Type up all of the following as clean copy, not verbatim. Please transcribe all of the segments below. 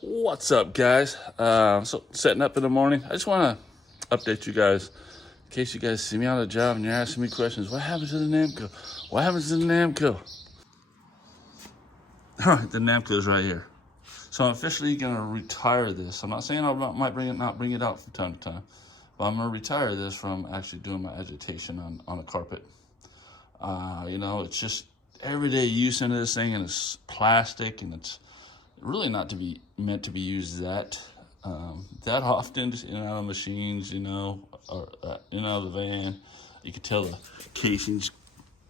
What's up, guys? So setting up in the morning. I just want to update you guys in case you guys see me on the job and you're asking me questions. What happens to the Namco? What happens to the Namco? All right, the Namco is right here. So I'm officially gonna retire this. I'm not saying I might not bring it out from time to time, but I'm gonna retire this from actually doing my agitation on the carpet. It's just everyday use into this thing, and it's plastic, and it's really not to be meant to be used that often, just in and out of machines, or in and out of the van. You can tell the casing's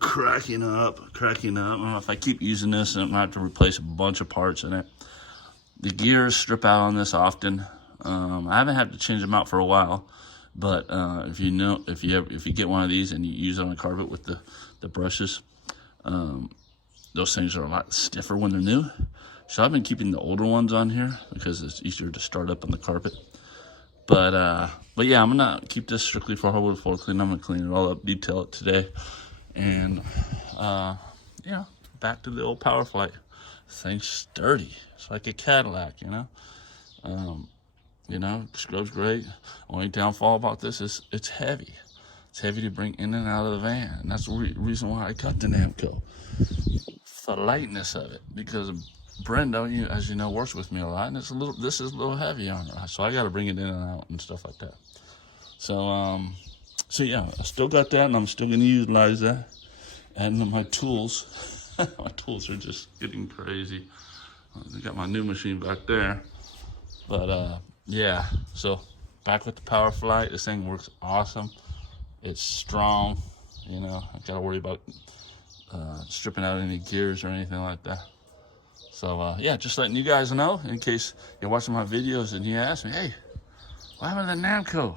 cracking up. I don't know if I keep using this, I'm gonna have to replace a bunch of parts in it. The gears strip out on this often. I haven't had to change them out for a while, but if you get one of these and you use it on the carpet with the brushes, those things are a lot stiffer when they're new. So I've been keeping the older ones on here because it's easier to start up on the carpet. But yeah, I'm gonna keep this strictly for hardwood floor cleaning. I'm gonna clean it all up, detail it today, and back to the old Power Flight. This thing's sturdy. It's like a Cadillac, Scrub's great. Only downfall about this is it's heavy. It's heavy to bring in and out of the van, and that's the reason why I got the Namco. The lightness of it, because Brenda, as you know, works with me a lot, and this is a little heavy on her, so I got to bring it in and out and stuff like that. So yeah, I still got that, and I'm still going to utilize that. And my tools, my tools are just getting crazy. I got my new machine back there, but yeah. So back with the Power Flight. This thing works awesome. It's strong. I got to worry about stripping out any gears or anything like that. So yeah, just letting you guys know in case you're watching my videos and you ask me, hey, what happened to the Namco?